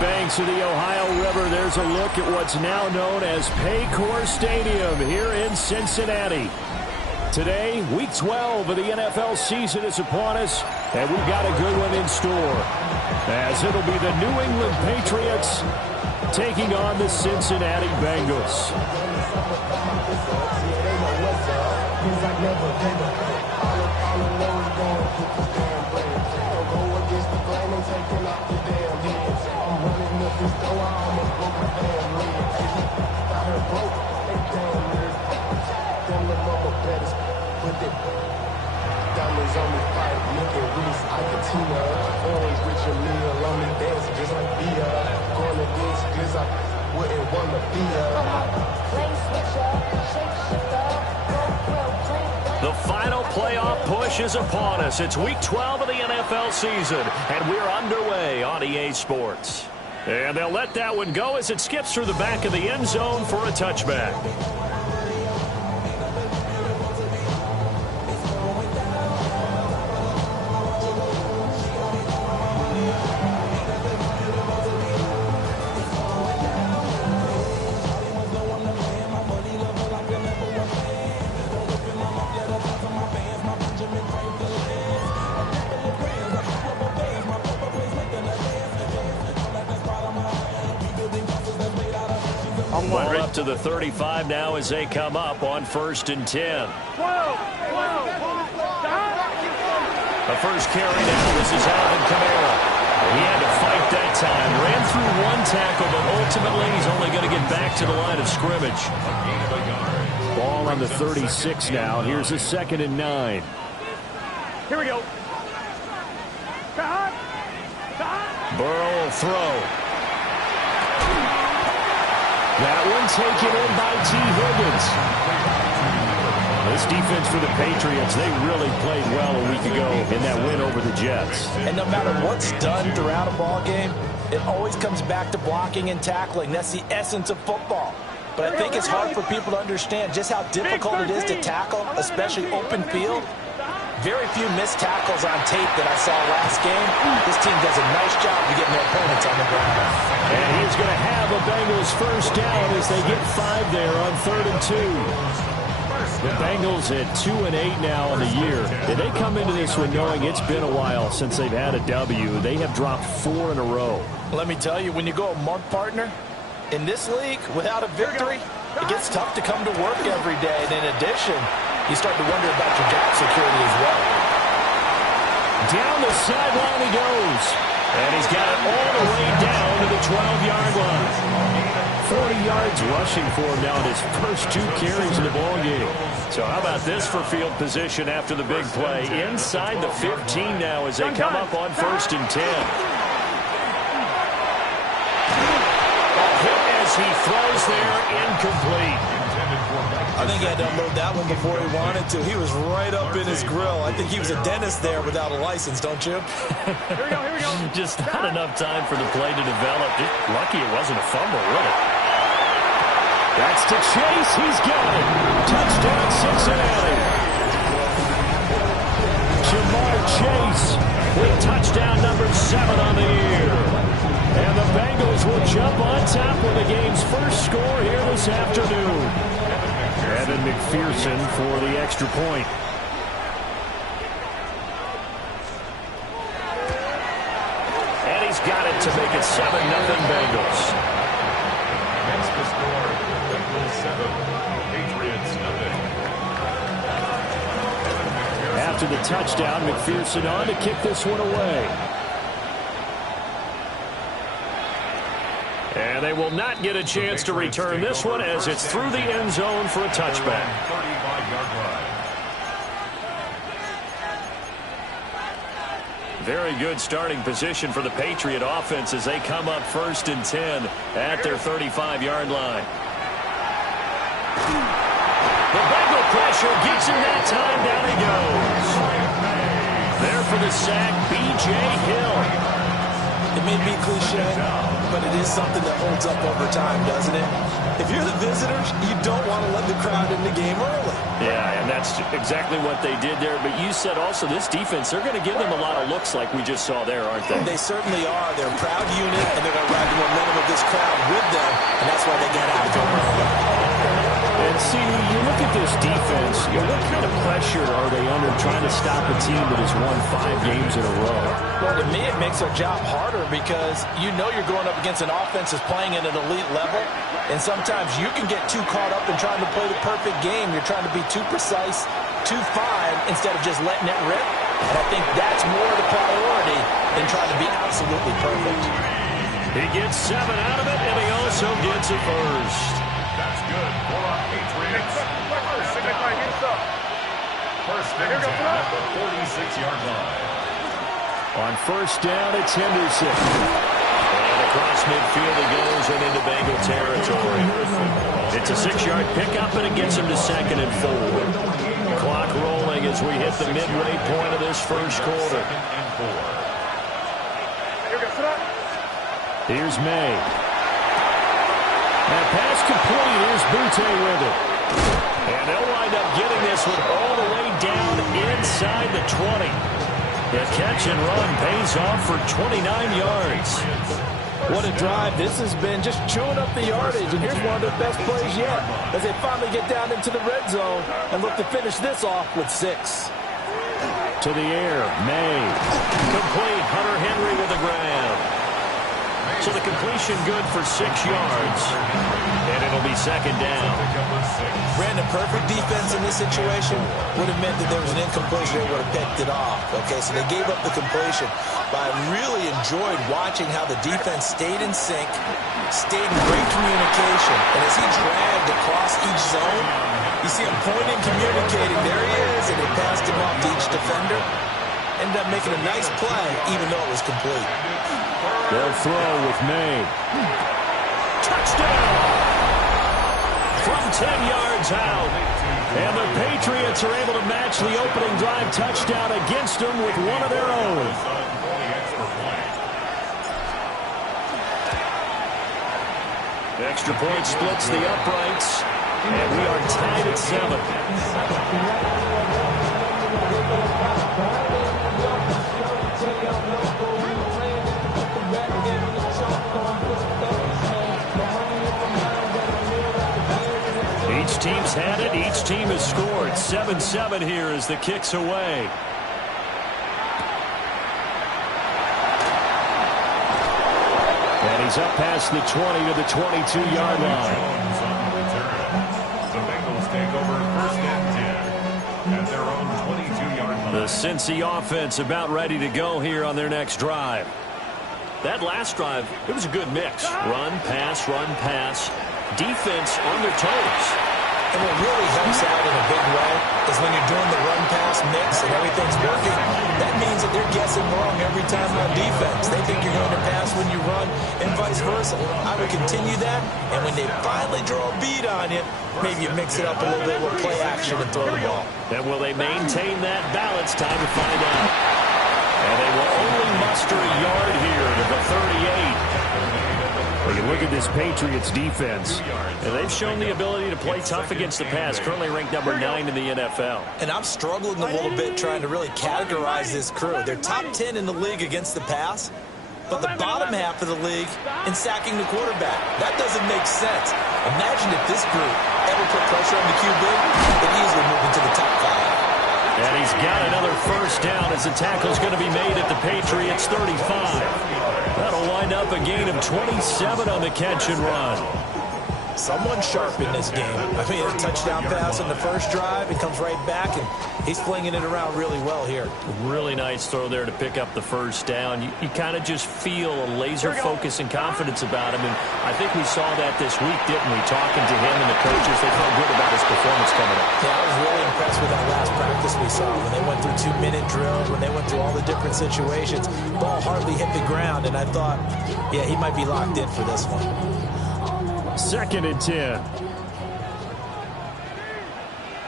banks of the Ohio River, there's a look at what's now known as Paycor Stadium here in Cincinnati. Today, Week 12 of the NFL season is upon us, and we've got a good one in store, as it'll be the New England Patriots taking on the Cincinnati Bengals. Diamonds on me fight, looking wrist, Argentina. Orange with your meal on me dance, just like Bia. Going against this, I wouldn't want to be The final playoff push is upon us. It's Week 12 of the NFL season, and we're underway on EA Sports. And they'll let that one go as it skips through the back of the end zone for a touchback. Ball up to the 35 now as they come up on 1st and 10. The first carry now, this is Alvin Kamara. He had to fight that time. Ran through one tackle, but ultimately he's only going to get back to the line of scrimmage. Ball on the 36 now. Here's a 2nd and 9. Here we go. Burrow will throw. That one taken in by T. Higgins. This defense for the Patriots, they really played well a week ago in that win over the Jets. And no matter what's done throughout a ball game, it always comes back to blocking and tackling. That's the essence of football. But I think it's hard for people to understand just how difficult it is to tackle, especially open field. Very few missed tackles on tape that I saw last game. This team does a nice job of getting their opponents on the ground. And he's going to have a Bengals first down as they get 5 there on 3rd and 2. The Bengals at 2-8 now in the year. And they come into this one knowing it's been a while since they've had a W. They have dropped 4 in a row. Let me tell you, when you go a month, partner, in this league, without a victory, it gets tough to come to work every day. And in addition, you start to wonder about your job security as well. Down the sideline he goes. And he's got it all the way down to the 12-yard line. 40 yards rushing for him now in his first 2 carries in the ball game. So how about this for field position after the big play? Inside the 15 now as they come up on 1st and 10. A hit as he throws there, incomplete. I think he had to unload that one before he wanted to. He was right up in his grill. I think he was a dentist there without a license, don't you? Here we go, here we go. Just not enough time for the play to develop. Just lucky it wasn't a fumble, really. That's to Chase. He's got it. Touchdown, Cincinnati. Jamar Chase with touchdown number 7 on the year. And the Bengals will jump on top with the game's first score here this afternoon. Evan McPherson for the extra point. And he's got it to make it 7-0 Bengals. Next to score, Bengals 7, Patriots 0. After the touchdown, McPherson on to kick this one away. And they will not get a chance to return this one as it's through the end zone for a touchback. 35-yard line. Very good starting position for the Patriot offense as they come up 1st and 10 at their 35-yard line. The Bengal pressure gets him that time. Down he goes. There for the sack, B.J. Hill. And may be cliche, but it is something that holds up over time, doesn't it? If you're the visitors, you don't want to let the crowd in the game early. Yeah, and that's exactly what they did there. But you said also this defense, they're going to give them a lot of looks like we just saw there, aren't they? They certainly are. They're a proud unit, and they're going to ride the momentum of this crowd with them, and that's why they get after them early. And see, you look at this defense, what kind of pressure are they under trying to stop a team that has won 5 games in a row? Well, to me, it makes their job harder because you know you're going up against an offense that's playing at an elite level, and sometimes you can get too caught up in trying to play the perfect game. You're trying to be too precise, too fine, instead of just letting it rip. And I think that's more the priority than trying to be absolutely perfect. He gets 7 out of it, and he also gets a first. That's good for our Patriots. First and 10 at the 46-yard line. On first down, it's Henderson. And across midfield he goes and into Bengal territory. It's a 6-yard pickup, and it gets him to 2nd and 4. Clock rolling as we hit the midway point of this first quarter. Here's May. That pass complete. Here's Butte with it. And they'll wind up getting this one all the way down inside the 20. The catch and run pays off for 29 yards. What a drive. This has been just chewing up the yardage, and here's one of their best plays yet as they finally get down into the red zone and look to finish this off with 6. To the air, May. Complete. Hunter Henry with the grab. So the completion good for 6 yards. And it'll be 2nd down. Brandon, perfect defense in this situation would have meant that there was an incompletion. They would have picked it off. Okay, so they gave up the completion. But I really enjoyed watching how the defense stayed in sync, stayed in great communication. And as he dragged across each zone, you see him pointing, communicating. There he is, and they passed him off to each defender. Ended up making a nice play, even though it was complete. They'll throw with May. Touchdown! From 10 yards out. And the Patriots are able to match the opening drive touchdown against them with one of their own. Extra point splits the uprights. And we are tied at 7. Each team's had it. Each team has scored. 7-7 here as the kick's away. And he's up past the 20 to the 22-yard line. The Bengals take over first and 10 at their own 22-yard line. The Cincy offense about ready to go here on their next drive. That last drive, it was a good mix. Run, pass. Defense on their toes. And what really helps out in a big way is when you're doing the run-pass mix and everything's working, that means that they're guessing wrong every time on defense. They think you're going to pass when you run and vice versa. I would continue that, and when they finally draw a beat on you, maybe you mix it up a little bit with play action and throw the ball. And will they maintain that balance? Time to find out. And they will only muster a yard here to the 38. Well, you look at this Patriots defense, and they've shown the ability to play tough against the pass, currently ranked number 9 in the NFL. And I'm struggling a little bit trying to really categorize this crew. They're top 10 in the league against the pass, but the bottom half of the league in sacking the quarterback. That doesn't make sense. Imagine if this group ever put pressure on the QB, they'd easily move into the top 5. And he's got another first down as the tackle's going to be made at the Patriots 35. That'll wind up a gain of 27 on the catch and run. Someone sharp in this game. I mean, a touchdown pass on the first drive. It comes right back, and he's flinging it around really well here. Really nice throw there to pick up the first down. You kind of just feel a laser focus and confidence about him, and I think we saw that this week, didn't we? Talking to him and the coaches, they felt good about his performance coming up. Yeah, I was really impressed with that last practice we saw when they went through 2-minute drills, when they went through all the different situations. Ball hardly hit the ground, and I thought, yeah, he might be locked in for this one. 2nd and 10.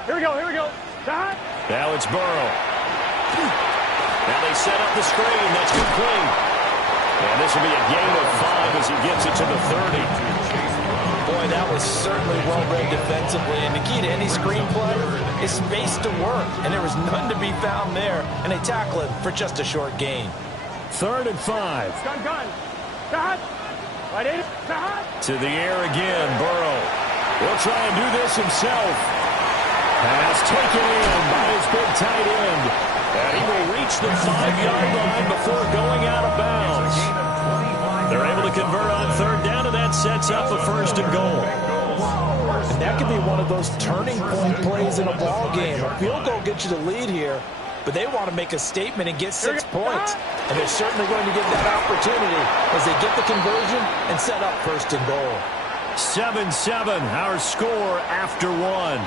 Here we go. Now it's Burrow. Now they set up the screen. That's complete. And this will be a gain of 5 as he gets it to the 30. Boy, that was certainly well-read defensively. And the key to any screenplay is space to work. And there was none to be found there. And they tackle it for just a short gain. 3rd and 5. Gun. Cut. Right in. Cut. To the air again, Burrow. He'll try and do this himself. Pass taken in by his big tight end. And he will reach the 5-yard line before going out of bounds. They're able to convert on 3rd down, and that sets up a 1st and goal. And that could be one of those turning point plays in a ball game. A field goal gets you the lead here, but they want to make a statement and get 6 points. And they're certainly going to get that opportunity as they get the conversion and set up 1st and goal. 7-7, our score after 1.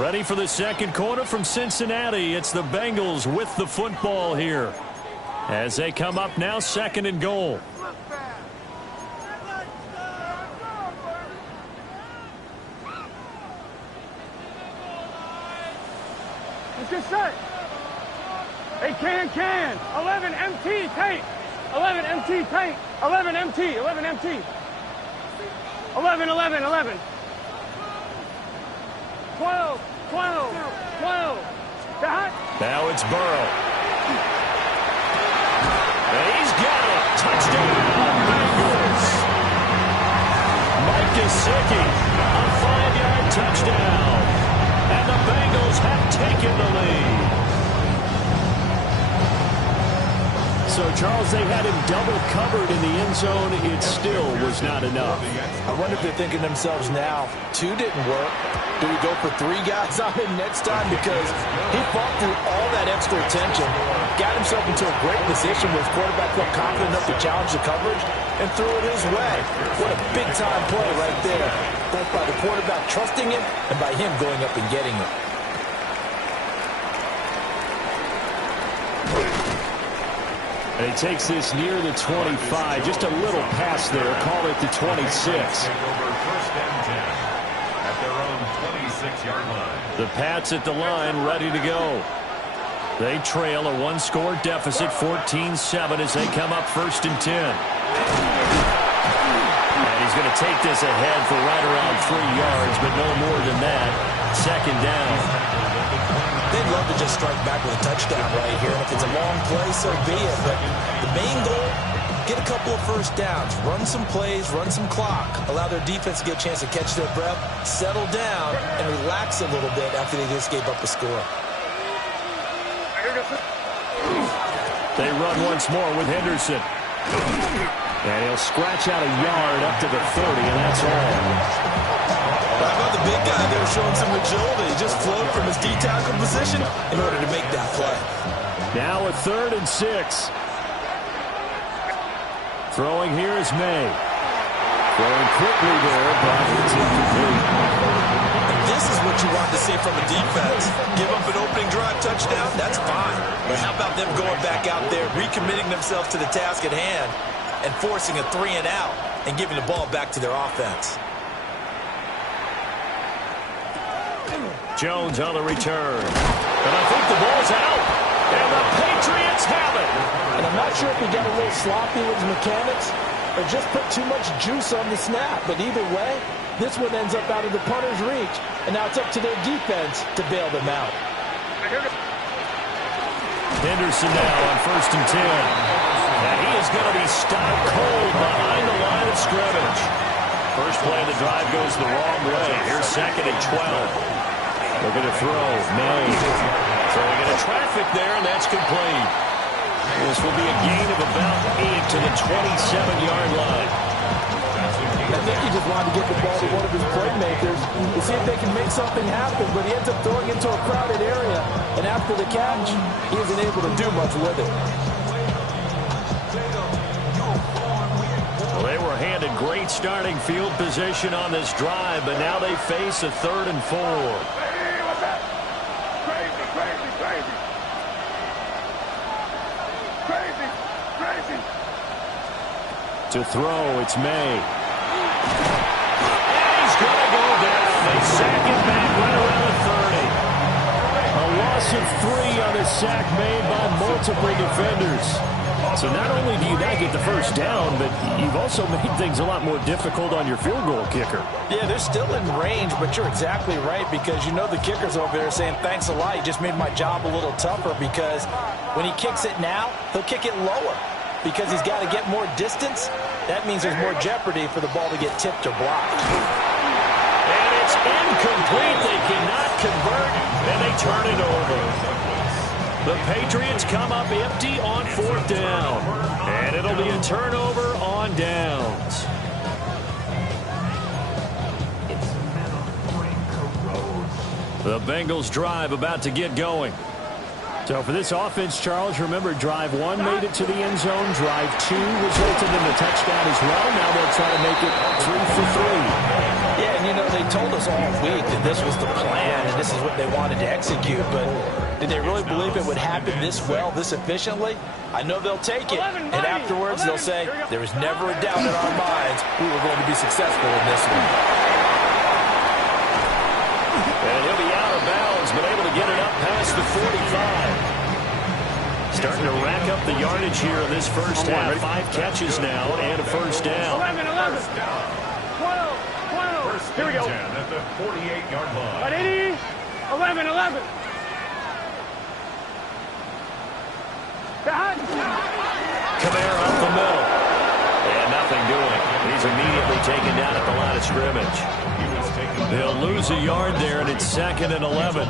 Ready for the second quarter from Cincinnati. It's the Bengals with the football here as they come up now 2nd and goal. Let's get set. Hey, can. 11 MT tank. 11 MT tank. 11 MT. 11 MT. 11. 12. Now it's Burrow. And he's got it. Touchdown, Bengals. Mike Gesicki, a 5-yard touchdown. And the Bengals have taken the lead. So, Charles, they had him double covered in the end zone. It still was not enough. I wonder if they're thinking to themselves now, 2 didn't work. Do we go for 3 guys on him next time? Because he fought through all that extra attention, got himself into a great position where his quarterback felt confident enough to challenge the coverage and threw it his way. What a big-time play right there, both by the quarterback trusting him and by him going up and getting it. And he takes this near the 25. Just a little pass there. Call it the 26. At their own 26-yard line. The Pats at the line, ready to go. They trail a 1-score deficit, 14-7, as they come up 1st and 10. And he's going to take this ahead for right around 3 yards, but no more than that. 2nd down. They'd love to just strike back with a touchdown right here. And if it's a long play, so be it. But the main goal, get a couple of 1st downs, run some plays, run some clock, allow their defense to get a chance to catch their breath, settle down, and relax a little bit after they just gave up a score. They run once more with Henderson. And he'll scratch out a yard up to the 30, and that's all. How about the big guy there showing some agility? He just flowed from his D-tackle position in order to make that play. Now a 3rd and 6. Throwing here is May. Throwing quickly there, but it's incomplete. And this is what you want to see from a defense. Give up an opening drive touchdown, that's fine. But how about them going back out there, recommitting themselves to the task at hand, and forcing a 3 and out, and giving the ball back to their offense. Jones on the return. And I think the ball's out. And the Patriots have it. And I'm not sure if he got a little sloppy with his mechanics or just put too much juice on the snap. But either way, this one ends up out of the punter's reach. And now it's up to their defense to bail them out. Henderson now on 1st and 10. And he is going to be stopped cold behind the line of scrimmage. First play of the drive goes the wrong way. Here's 2nd and 12. They're going to throw. May. Throwing into traffic there, and that's complete. This will be a gain of about 8 to the 27-yard line. I think he just wanted to get the ball to one of his playmakers to see if they can make something happen, but he ends up throwing into a crowded area, and after the catch, he isn't able to do much with it. Well, they were handed great starting field position on this drive, but now they face a 3rd and 4. To throw, it's May. And he's going to go down. They sack it back right around the 30. A loss of 3 on the a sack made by multiple defenders. So not only do you not get the first down, but you've also made things a lot more difficult on your field goal kicker. Yeah, they're still in range, but you're exactly right, because you know the kicker's over there saying, thanks a lot, you just made my job a little tougher, because when he kicks it now, he'll kick it lower because he's got to get more distance. That means there's more jeopardy for the ball to get tipped or blocked. And it's incomplete. They cannot convert, and they turn it over. The Patriots come up empty on 4th down, and it'll be a turnover on downs. The Bengals drive about to get going. So for this offense, Charles, remember, drive 1 made it to the end zone. Drive 2 resulted in a touchdown as well. Now they'll try to make it 3 for 3. Yeah, and you know, they told us all week that this was the plan and this is what they wanted to execute, but did they really believe it would happen this well, this efficiently? I know they'll take it, and afterwards they'll say, there was never a doubt in our minds we were going to be successful in this one. And he'll be out of bounds, but able to get it up past the 45. Starting to rack up the yardage here in this first half. 5 catches now and a first down. 11, 11. 12, 12. Here we go. At the 48-yard line. Right, 80. 11, 11. Kamara up the middle. And nothing doing. He's immediately taken down at the line of scrimmage. They'll lose a yard there, and it's 2nd and 11.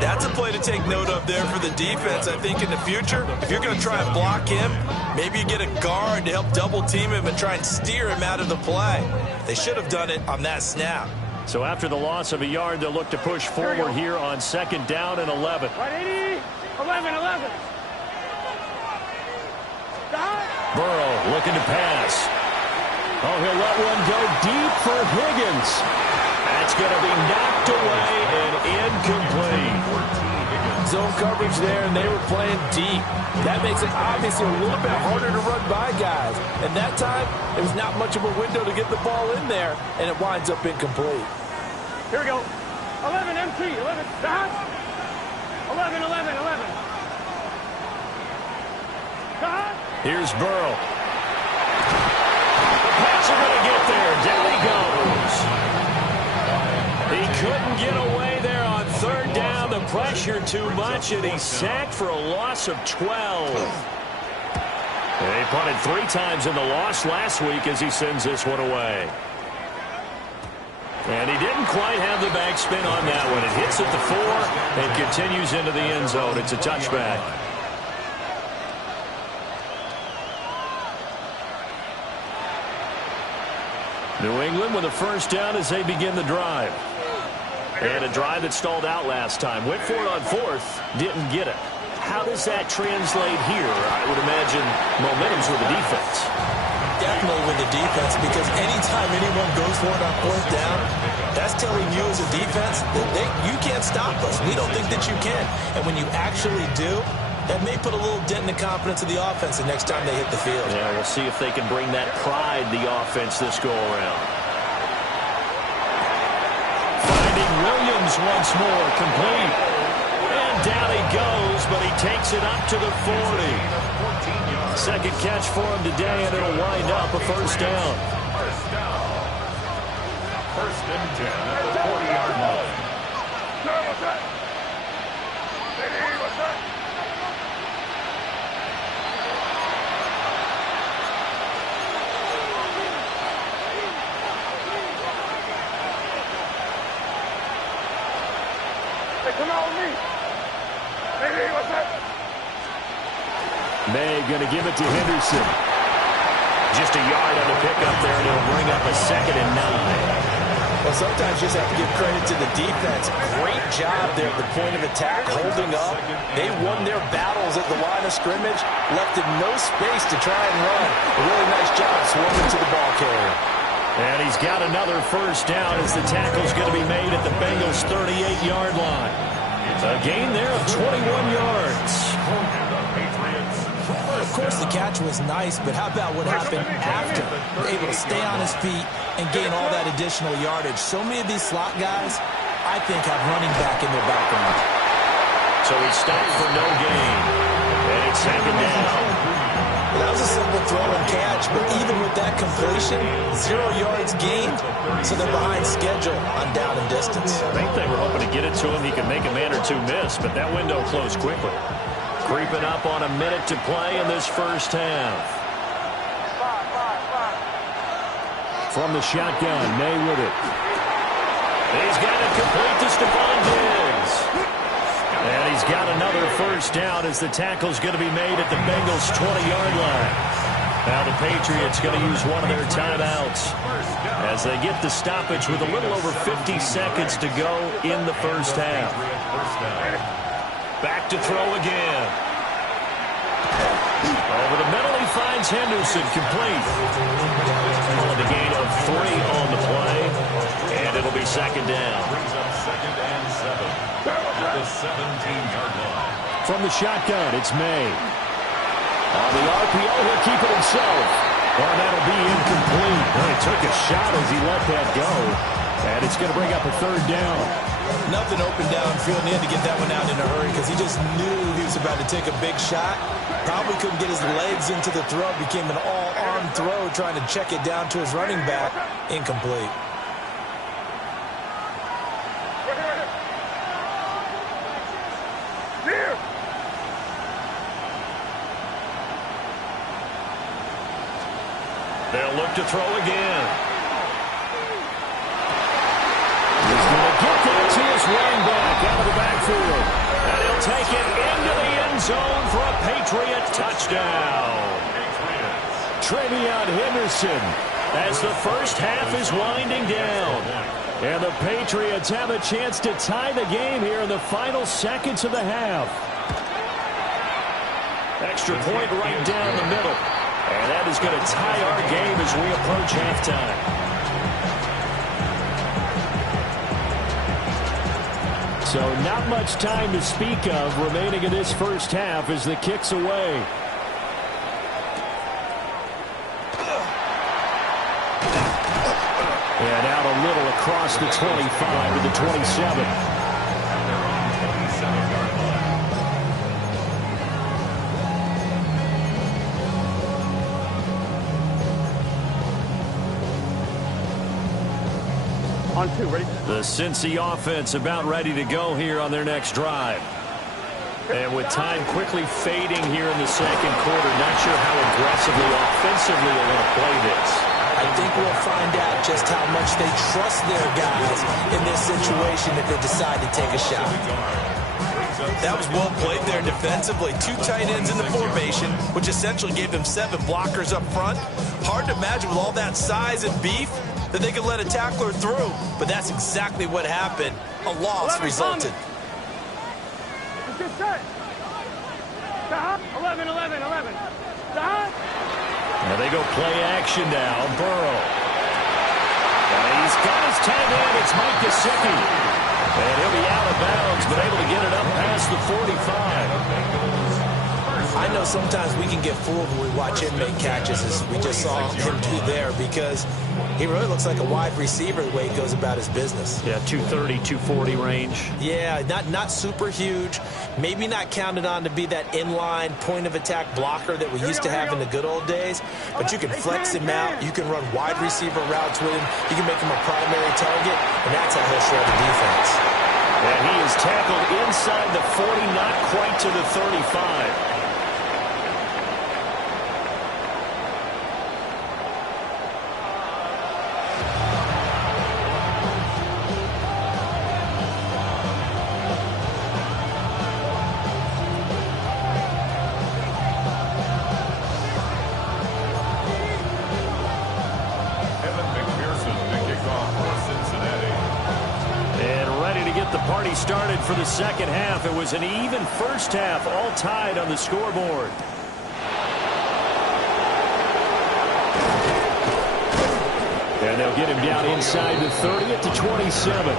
That's a play to take note of there for the defense. I think in the future, if you're going to try and block him, maybe you get a guard to help double team him and try and steer him out of the play. They should have done it on that snap. So after the loss of a yard, they'll look to push forward here on 2nd down and 11. Right, 80. 11, 11. Burrow looking to pass. Oh, he'll let one go deep for Higgins. That's going to be knocked away and incomplete. Zone coverage there, and they were playing deep. That makes it obviously a little bit harder to run by guys. And that time, there was not much of a window to get the ball in there, and it winds up incomplete. Here we go. 11, MT. 11. 11, 11, 11. Here's Burrow. The pass are going to get there. Down he goes. He couldn't get away there on 3rd down. The pressure too much, and he's sacked for a loss of 12. He punted 3 times in the loss last week as he sends this one away. And he didn't quite have the backspin on that one. It hits at the 4 and continues into the end zone. It's a touchback. New England with a first down as they begin the drive. And a drive that stalled out last time. Went for it on 4th, didn't get it. How does that translate here? I would imagine momentum's with the defense. Definitely with the defense, because anytime anyone goes for it on 4th down, that's telling you as a defense that you can't stop us. We don't think that you can. And when you actually do, that may put a little dent in the confidence of the offense the next time they hit the field. Yeah, we'll see if they can bring that pride, the offense, this go-around. Finding Williams once more, complete. And down he goes, but he takes it up to the 40. 2nd catch for him today, and it'll wind up a first down. First and 10 at the 40-yard line. Come on with me. Hey, what's that? May going to give it to Henderson. Just a yard on the pickup there, and it'll bring up a 2nd and 9. Well, sometimes you just have to give credit to the defense. Great job there at the point of attack, holding up. They won their battles at the line of scrimmage, left him no space to try and run. A really nice job swarming to the ball carrier. And he's got another first down as the tackle's going to be made at the Bengals' 38-yard line. A gain there of 21 yards. Of course, the catch was nice, but how about what happened after? Able to stay on his feet and gain all that additional yardage. So many of these slot guys, I think, have running back in their background. So he's stopped for no gain. And it's second down. Well, that was a simple throw and catch, but even with that completion, 0 yards gained, so they're behind schedule on down and distance. I think they were hoping to get it to him. He could make a man or two miss, but that window closed quickly. Creeping up on a minute to play in this first half. From the shotgun, May with it. He's got it complete to Stephon Diggs. And he's got another first down as the tackle's going to be made at the Bengals' 20-yard line. Now the Patriots going to use one of their timeouts as they get the stoppage with a little over 50 seconds to go in the first half. Back to throw again. Over the middle, he finds Henderson complete. Calling the gain of 3 on the play, and it'll be second down. Second and 7 at the 17-yard line. From the shotgun, it's May. On the RPO, he'll keep it himself. Well, that'll be incomplete. Well, he took a shot as he let that go, and it's going to bring up a third down. Nothing open downfield. He had to get that one out in a hurry because he just knew he was about to take a big shot. Probably couldn't get his legs into the throw. Became an all-arm throw trying to check it down to his running back. Incomplete. They'll look to throw again. He's going to get that to his running back out of the backfield. And he'll take it into the end zone for a Patriot touchdown. Travion Henderson as the first half is winding down. And the Patriots have a chance to tie the game here in the final seconds of the half. Extra point right down the middle. And that is going to tie our game as we approach halftime. So not much time to speak of remaining in this first half as the kick's away. And out a little across the 25 to the 27. On 2, ready? The Cincy offense about ready to go here on their next drive. And with time quickly fading here in the second quarter, not sure how aggressively, offensively they're going to play this. I think we'll find out just how much they trust their guys in this situation if they decide to take a shot. That was well played there defensively. 2 tight ends in the formation, which essentially gave them 7 blockers up front. Hard to imagine with all that size and beef that they could let a tackler through, but that's exactly what happened. A loss resulted. 11, 11, 11. Stop. Now they go play action now. Burrow. And he's got his tight end. It's Mike Gesicki. And he'll be out of bounds, but able to get it up past the 45. I know sometimes we can get fooled when we watch inmate catches, as we just saw him do there, because he really looks like a wide receiver the way he goes about his business. Yeah, 230, 240 range. Yeah, not super huge. Maybe not counted on to be that inline point-of-attack blocker that we used to have in the good old days, but you can flex him out. You can run wide receiver routes with him. You can make him a primary target, and that's how he'll shred the defense. And he is tackled inside the 40, not quite to the 35. Started for the second half. It was an even first half, all tied on the scoreboard. And they'll get him down inside the 30 at the 27.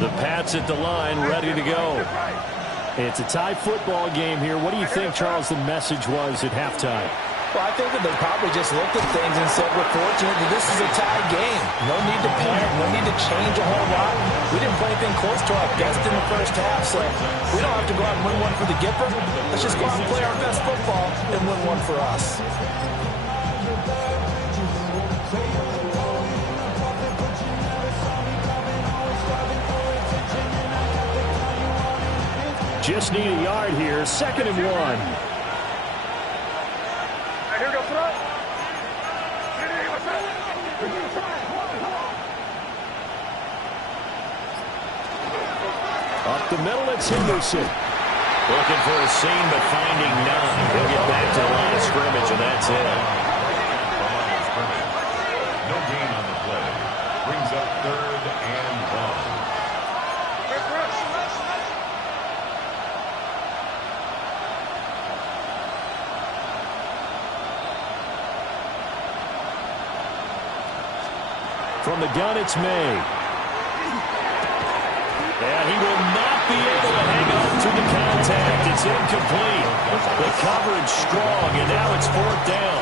The Pats at the line, ready to go. It's a tie football game here. What do you think, Charles, the message was at halftime? Well, I think that they probably just looked at things and said, we're fortunate that this is a tie game. No need to panic, no need to change a whole lot. We didn't play anything close to our best in the first half, so we don't have to go out and win one for the Gipper. Let's just go out and play our best football and win one for us. Just need a yard here, 2nd and 1. Here we go, throw. Up the middle, it's Henderson. Looking for a seam, but finding none. He'll get back to the line of scrimmage, and that's it. No gain on the play. Brings up 3rd and 1. From the gun, it's May. And he will not be able to hang on to the contact. It's incomplete. The coverage strong, and now it's 4th down.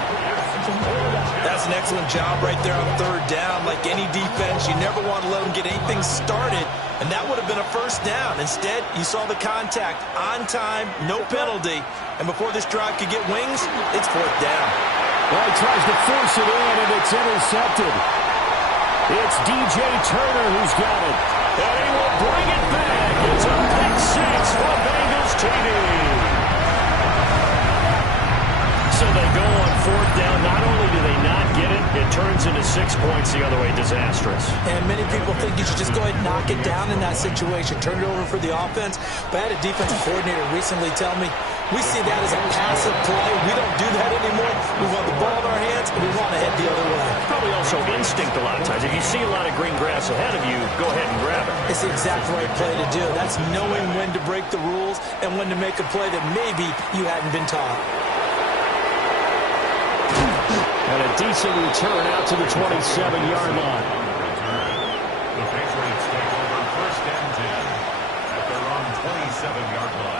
That's an excellent job right there on 3rd down. Like any defense, you never want to let them get anything started, and that would have been a 1st down. Instead, you saw the contact on time, no penalty, and before this drive could get wings, it's 4th down. Well, he tries to force it in, and it's intercepted. It's DJ Turner who's got it. And he will bring it back. It's a pick 6 for Bengals TD. So they go on 4th down. Not only do they not get it, it turns into 6 points the other way. Disastrous. And many people think you should just go ahead and knock it down in that situation. Turn it over for the offense. But I had a defensive coordinator recently tell me, we see that as a passive play. We don't do that anymore. We want the ball in our hands, and we want to head the other way. Probably also instinct a lot of times. If you see a lot of green grass ahead of you, go ahead and grab it. It's the exact right play to do. That's knowing when to break the rules and when to make a play that maybe you hadn't been taught. And a decent return out to the 27-yard line. The Patriots take over 1st and 10 at their own 27-yard line.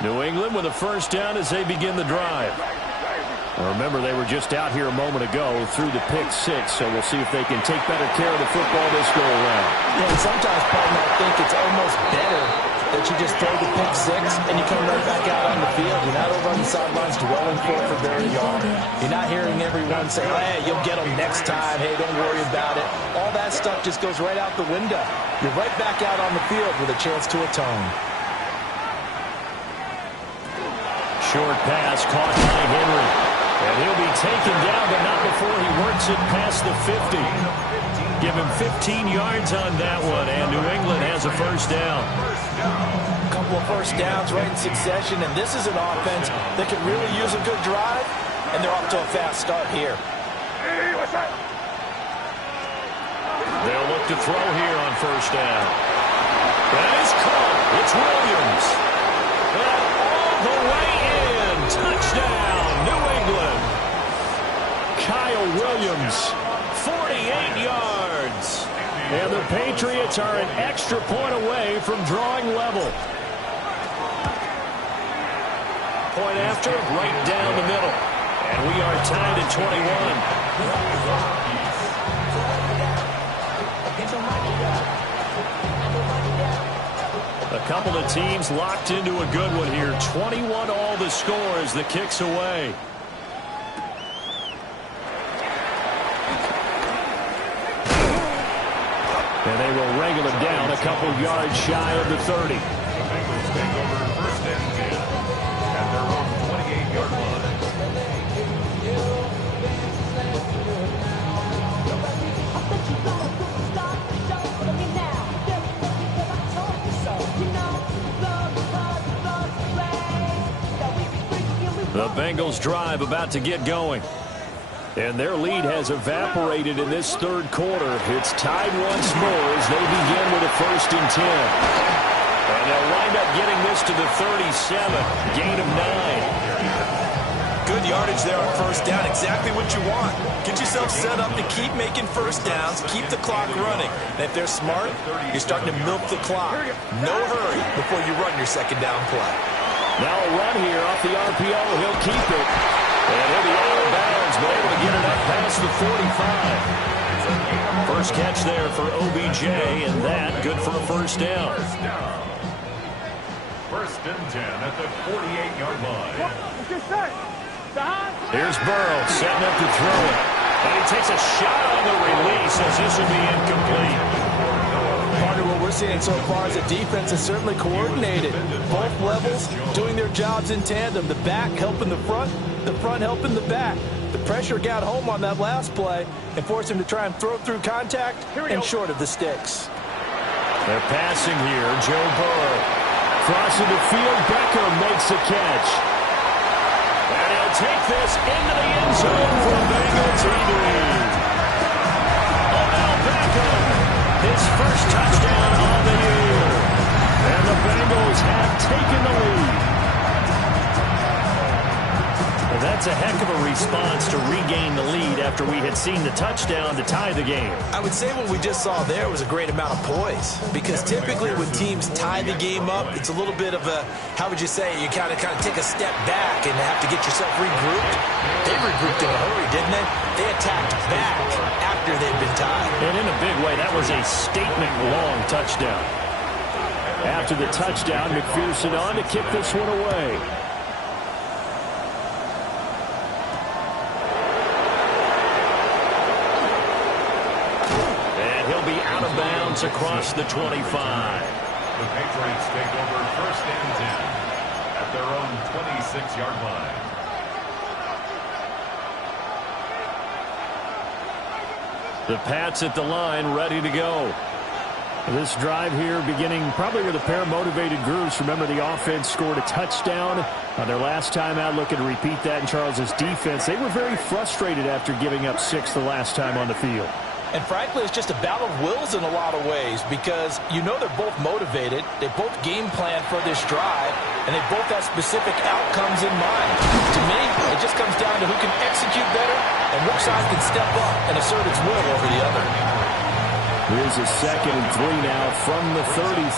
New England with a 1st down as they begin the drive. Remember, they were just out here a moment ago through the pick 6, so we'll see if they can take better care of the football this go-around. Yeah, and sometimes, partner, I think it's almost better that you just throw the pick 6 and you come right back out on the field. You're not over on the sidelines dwelling for very long. You're not hearing everyone say, hey, you'll get them next time. Hey, don't worry about it. All that stuff just goes right out the window. You're right back out on the field with a chance to atone. Short pass caught by Henry. And he'll be taken down, but not before he works it past the 50. Give him 15 yards on that one, and New England has a 1st down. A couple of 1st downs right in succession, and this is an offense that could really use a good drive, and they're off to a fast start here. They'll look to throw here on 1st down. That is caught. It's Williams. And all the way in. Touchdown, New England. Kyle Williams, 48 yards. And the Patriots are an extra point away from drawing level. Point after, right down the middle. And we are tied at 21. A couple of teams locked into a good one here. 21 all the score as the kick's away. And they will wrangle him down a couple yards shy of the 30. The Bengals take over 1st and 10 at their own 28-yard line. The Bengals drive about to get going. And their lead has evaporated in this 3rd quarter. It's tied once more as they begin with a 1st and 10. And they'll wind up getting this to the 37. Gain of 9. Good Good yardage there on first down. Exactly what you want. Get yourself set up to keep making first downs, keep the clock running. And if they're smart, you're starting to milk the clock. No hurry before you run your second down play. Now a run here off the RPO. He'll keep it. And he'll be out of bounds, but able to get it up past the 45. First catch there for OBJ, and that good for a first down. First and 10 at the 48-yard line. Here's Burrow setting up to throw it. And he takes a shot on the release as this will be incomplete. Partner, what we're seeing so far is the defense is certainly coordinated. Both levels doing their jobs in tandem. The back helping the front helping the back. The pressure got home on that last play and forced him to try and throw through contact and short of the sticks. They're passing here. Joe Burrow. Crossing the field, Beckham makes the catch. And he'll take this into the end zone for a Bengals lead. Odell Beckham, his first touchdown on the year. And the Bengals have taken the lead. Well, that's a heck of a response to regain the lead after we had seen the touchdown to tie the game. I would say what we just saw there was a great amount of poise, because typically when teams tie the game up, it's a little bit of a, how would you say, you kind of take a step back and have to get yourself regrouped. They regrouped in a hurry, didn't they? They attacked back after they'd been tied. And in a big way, that was a statement-long touchdown. After the touchdown, McPherson on to kick this one away. Out of bounds across the 25. The Patriots take over first and 10 at their own 26-yard line. The Pats at the line, ready to go. This drive here beginning probably with a pair of motivated groups. Remember, the offense scored a touchdown on their last time out. Looking to repeat that in Charles's defense. They were very frustrated after giving up 6 the last time on the field. And frankly, it's just a battle of wills in a lot of ways, because you know they're both motivated, they both game plan for this drive, and they both have specific outcomes in mind. To me, it just comes down to who can execute better and which side can step up and assert its will over the other. Here's a 2nd and 3 now from the 33.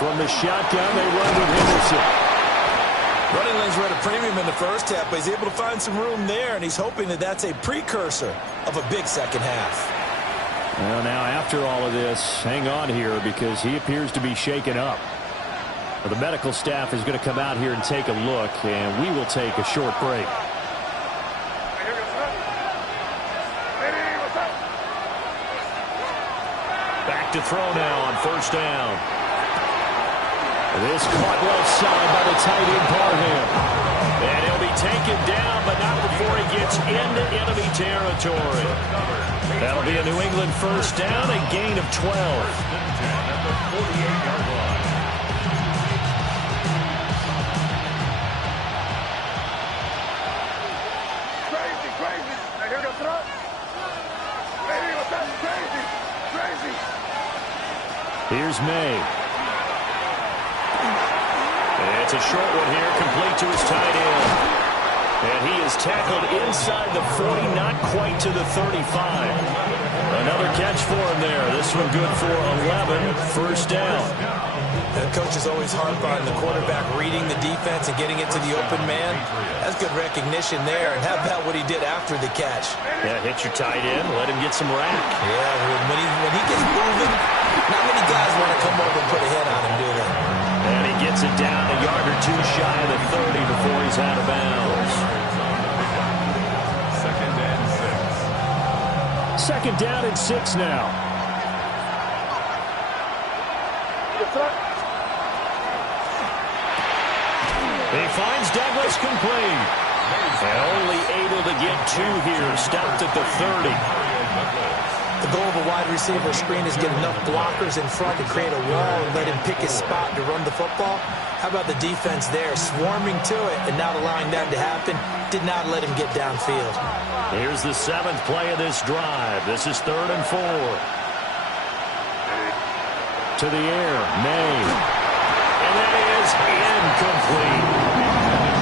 From the shotgun, they run with Henderson. Running lanes were at a premium in the first half, but he's able to find some room there, and he's hoping that that's a precursor of a big second half. Well, now after all of this, hang on here, because he appears to be shaken up. Well, the medical staff is going to come out here and take a look, and we will take a short break. Back to throw now on first down. This caught left side by the tight end Parham. And he'll be taken down, but not before he gets into enemy territory. That'll be a New England first down, a gain of 12. Crazy. Now here goes throw. Baby, what's that? Crazy. Here's May. It's a short one here, complete to his tight end. And he is tackled inside the 40, not quite to the 35. Another catch for him there. This one good for 11, first down. The coach is always hard on the quarterback reading the defense and getting it to the open man. That's good recognition there. And how about what he did after the catch? Yeah, hit your tight end, let him get some rack. Yeah, when he gets moving, not many guys want to come over and put a hit on him, do they? And he gets it down a yard or two shy of the 30 before he's out of bounds. Second down and 6 now. He finds Douglas complete. And only able to get 2 here. Stopped at the 30. The goal of a wide receiver screen is get enough blockers in front to create a wall and let him pick his spot to run the football. How about the defense there, swarming to it and not allowing that to happen? Did not let him get downfield. Here's the 7th play of this drive. This is 3rd and 4. To the air, May. And that is incomplete.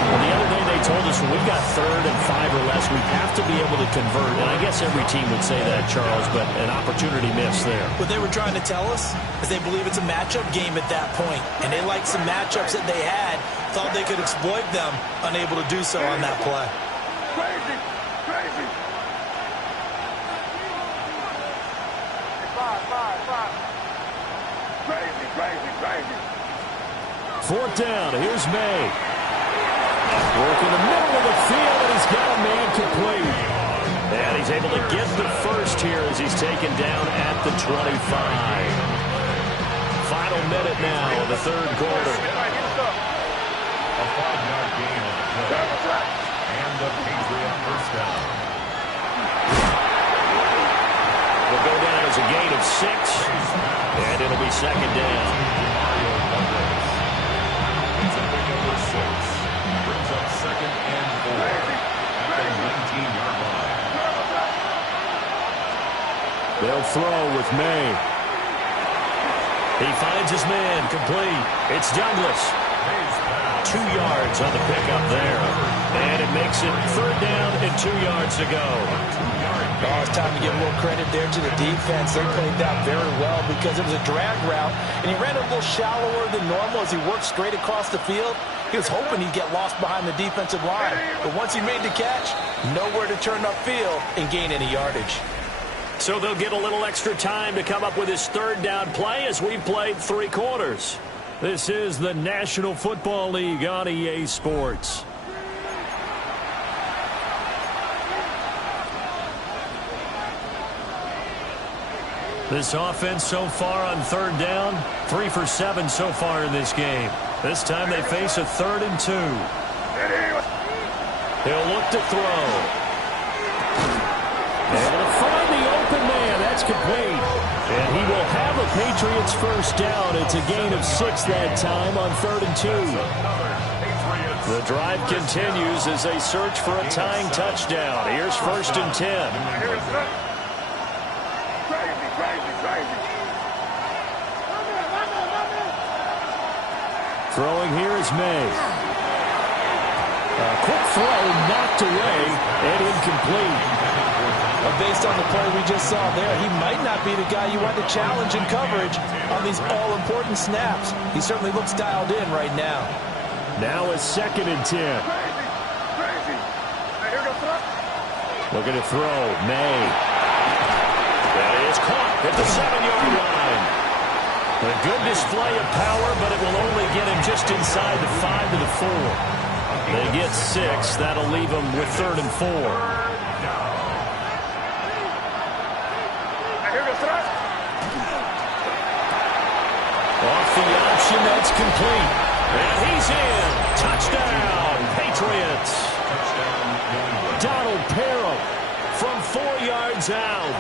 Well, the other day they told us when we got 3rd and 5 or less, we have to be able to convert. And I guess every team would say that, Charles, but an opportunity missed there. What they were trying to tell us is they believe it's a matchup game at that point. And they liked some matchups that they had, thought they could exploit them, unable to do so on that play. Crazy, crazy. 5. Crazy, crazy, crazy. 4th down. Here's May. Work in the middle of the field, and he's got a man complete. And he's able to get the first here as he's taken down at the 25. Final minute now of the 3rd quarter. A 5-yard gain on the play. And the Patriot first down. Will go down as a gain of 6, and it'll be 2nd down. It's a big number 6. Brings up 2nd and 4 at the 19-yard line. They'll throw with May. He finds his man, complete. It's Douglas. 2 yards on the pickup there. And it makes it 3rd down and 2 yards to go. Oh, it's time to give a little credit there to the defense. They played that very well because it was a drag route, and he ran a little shallower than normal as he worked straight across the field. He was hoping he'd get lost behind the defensive line. But once he made the catch, nowhere to turn upfield and gain any yardage. So they'll get a little extra time to come up with his 3rd down play as we've played 3 quarters. This is the National Football League on EA Sports. This offense so far on 3rd down, 3 for 7 so far in this game. This time they face a 3rd and 2. He'll look to throw. Able to find the open man. That's complete. And he will have a Patriots first down. It's a gain of 6 that time on 3rd and 2. The drive continues as they search for a tying touchdown. Here's 1st and 10. Throwing here is May. A quick throw knocked away and incomplete. Based on the play we just saw there, he might not be the guy you want to challenge in coverage on these all-important snaps. He certainly looks dialed in right now. Now it's 2nd and 10. Looking to throw. May. That is caught at the 7-yard line. A good display of power, but it will only get him just inside the 5 to the 4. They get 6. That'll leave them with 3rd and 4. Off the option, that's complete. And he's in. Touchdown, Patriots. Donald Parham from 4 yards out.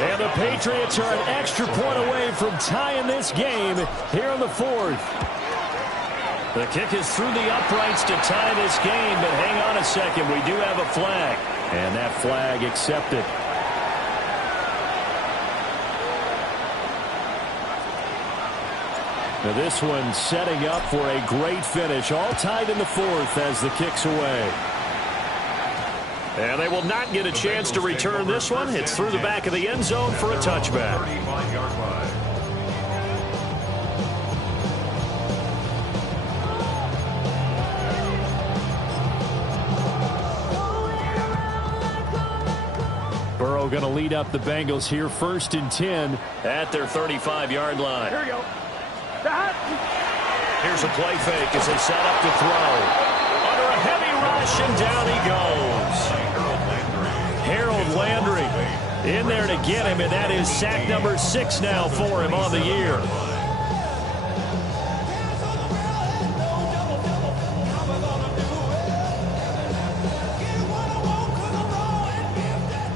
And the Patriots are an extra point away from tying this game here in the 4th. The kick is through the uprights to tie this game, but hang on a second. We do have a flag. And that flag accepted. Now this one setting up for a great finish. All tied in the 4th as the kick's away. And they will not get a chance to return this one. It's through the back of the end zone for a touchback. 35-yard line. Burrow going to lead up the Bengals here, 1st and 10 at their 35-yard line. Here we go. Here's a play fake as they set up to throw. Under a heavy rush, and down he goes. Harold Landry in there to get him, and that is sack number 6 now for him on the year.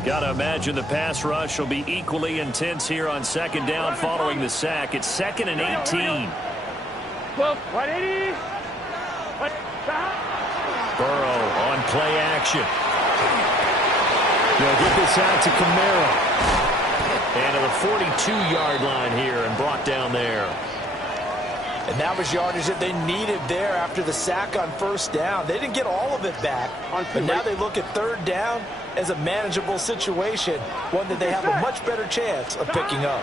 Got to imagine the pass rush will be equally intense here on 2nd down following the sack. It's 2nd and 18. 180. Burrow on play action. They'll get this out to Kamara. And to the 42-yard line here and brought down there. And that was yardage that they needed there after the sack on first down. They didn't get all of it back, but now they look at third down as a manageable situation, one that they have a much better chance of picking up.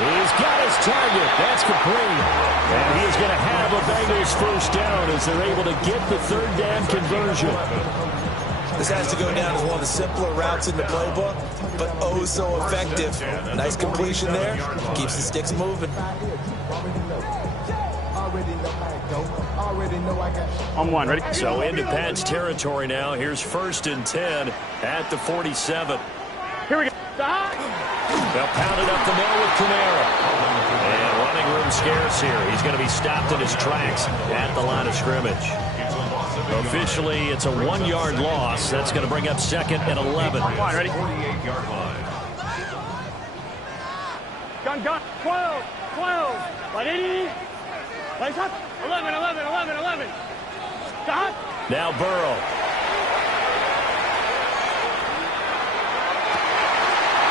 He's got his target. That's complete. And he is going to have a Bengals first down as they're able to get the third down conversion. This has to go down as one of the simpler routes in the playbook, but oh so effective. Nice completion there. Keeps the sticks moving. On one, ready? So into Pat's territory now. Here's 1st and 10 at the 47. Here we go. They'll pound it up the middle with Kamara. And running room scarce here. He's going to be stopped in his tracks at the line of scrimmage. Officially, it's a 1-yard loss. That's going to bring up 2nd and 11. Come on, ready? 48-yard line. Gun. 12. Light 80. Lights up. 11. Stop. Now Burrow.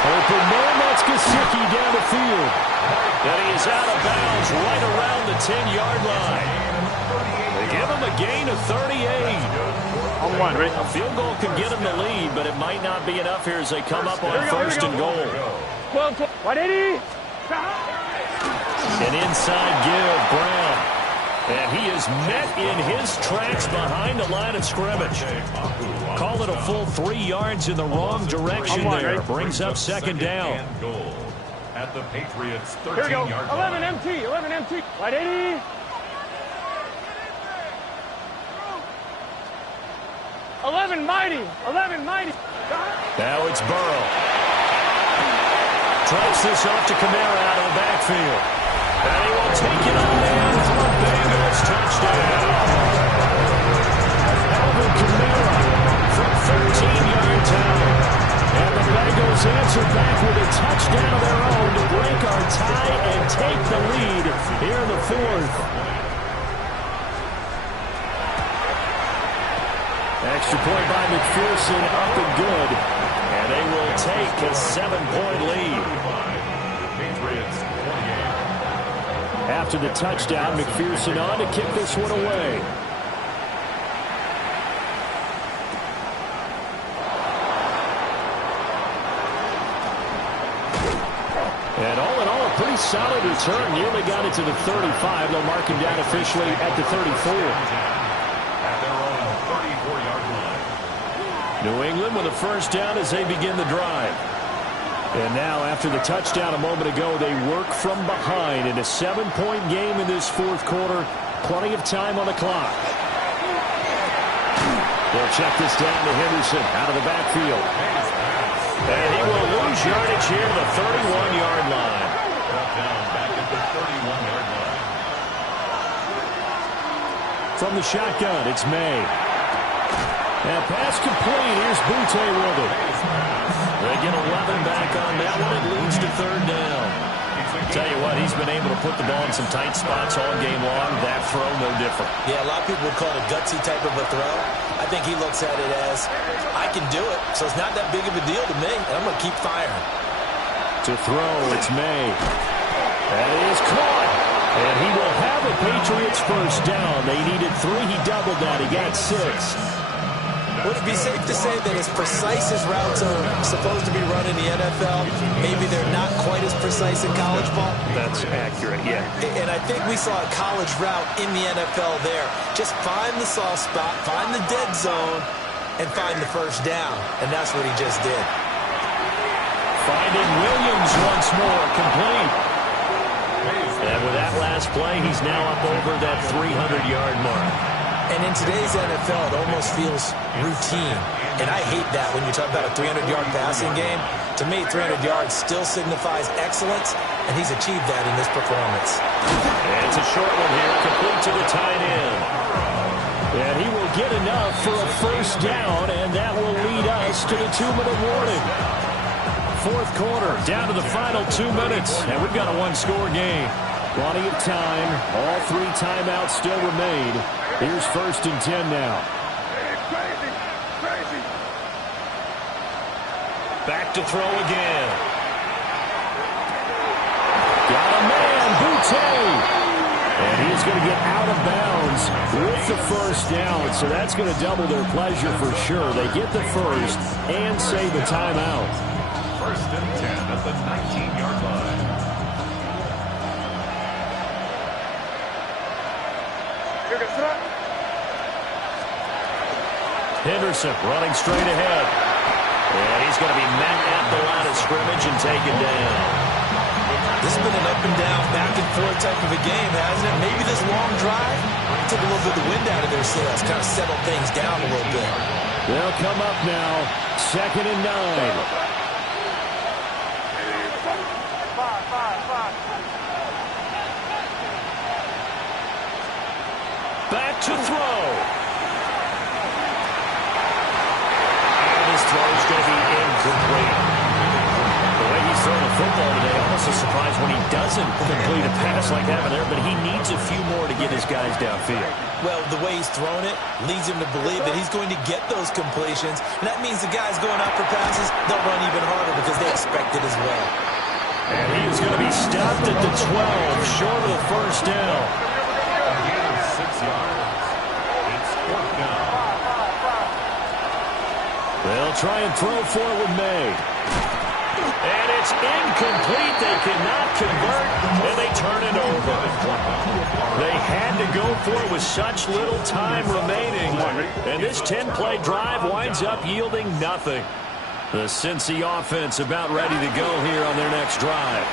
Open man, that's Gesicki down the field. And he is out of bounds right around the 10-yard line. They give him a gain of 38. On one, ready? A field goal could get him the lead, but it might not be enough here as they come up on 1st and goal. 12. Light 80. An inside give, Brown. And he is met in his tracks behind the line of scrimmage. Call it a full 3 yards in the wrong direction there. Brings up 2nd down. At the Patriots' Here we go. 13-yard 11 line. MT. Light 80. 11 mighty. Now it's Burrow. Drops this off to Kamara out of the backfield. And he will take it on in for a Bengals touchdown. Alvin Kamara from 13 yards out. And the Bengals answer back with a touchdown of their own to break our tie and take the lead here in the 4th. Extra point by McPherson, up and good. And they will take a 7-point lead. Patriots 28. After the touchdown, McPherson on to kick this one away. And all in all, a pretty solid return. Nearly got it to the 35. They'll mark him down officially at the 34. New England with a first down as they begin the drive. And now, after the touchdown a moment ago, they work from behind in a 7-point game in this 4th quarter. Plenty of time on the clock. They'll check this down to Henderson out of the backfield. And he will lose yardage here to the 31-yard line. Back at the 31-yard line. From the shotgun, it's May. And pass complete. Here's Butte with it. They get 11 back on that one. It leads to 3rd down. Tell you what, he's been able to put the ball in some tight spots all game long. That throw, no different. Yeah, a lot of people would call it a gutsy type of a throw. I think he looks at it as, I can do it, so it's not that big of a deal to me, and I'm going to keep firing. To throw, it's May. That is caught. And he will have a Patriots first down. They needed 3. He doubled that. He got 6. Would it be safe to say that as precise as routes are supposed to be run in the NFL, maybe they're not quite as precise in college ball? That's accurate, yeah. And I think we saw a college route in the NFL there. Just find the soft spot, find the dead zone, and find the first down. And that's what he just did. Finding Williams once more, complete. And with that last play, he's now up over that 300-yard mark. And in today's NFL, it almost feels routine. And I hate that when you talk about a 300-yard passing game. To me, 300 yards still signifies excellence, and he's achieved that in this performance. And it's a short one here, complete to the tight end. And he will get enough for a first down, and that will lead us to the 2-minute warning. 4th quarter, down to the final 2 minutes, and we've got a 1-score game. Plenty of time. All 3 timeouts still remain. Here's 1st and 10 now. Crazy. Back to throw again. Got a man, Boutte. And he's going to get out of bounds with the first down. So that's going to double their pleasure for sure. They get the first and save a timeout. 1st and 10 at the 19-yard line. Henderson running straight ahead. And he's going to be met at the line of scrimmage and taken down. This has been an up-and-down, back-and-forth type of a game, hasn't it? Maybe this long drive took a little bit of the wind out of their sails, kind of settled things down a little bit. They'll come up now, 2nd and 9. Back to throw. And his throw is going to be incomplete. The way he's throwing the football today, almost a surprise when he doesn't complete a pass like that there, but he needs a few more to get his guys downfield. Well, the way he's thrown it leads him to believe that he's going to get those completions, and that means the guys going out for passes, they'll run even harder because they expect it as well. And he is going to be stopped at the 12, short of the first down. Again, 6 yards. It's 4th down. They'll try and throw for it with May. And it's incomplete. They cannot convert, and they turn it over. They had to go for it with such little time remaining. And this 10-play drive winds up yielding nothing. The Cincy offense about ready to go here on their next drive.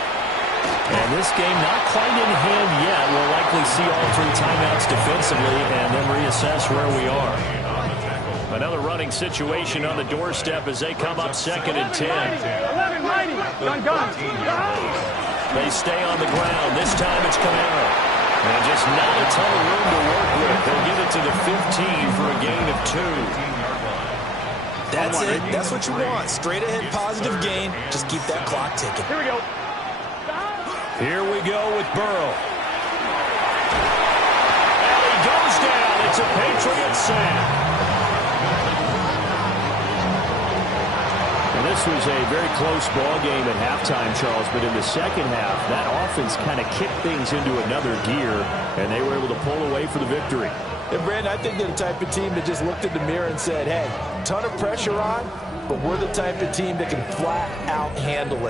And this game not quite in hand yet. We'll likely see all 3 timeouts defensively and then reassess where we are. Another running situation on the doorstep as they come up 2nd and 10. 11, mighty. Gun. They stay on the ground. This time it's Camaro. And just not a ton of room to work with. They'll get it to the 15 for a gain of 2. That's it. That's what you want. Straight ahead, positive gain. Just keep that clock ticking. Here we go. Here we go with Burrow. And he goes down. It's a Patriot sack. And this was a very close ball game at halftime, Charles, but in the second half, that offense kind of kicked things into another gear, and they were able to pull away for the victory. And, Brandon, I think they're the type of team that just looked in the mirror and said, hey, ton of pressure on, but we're the type of team that can flat out handle it.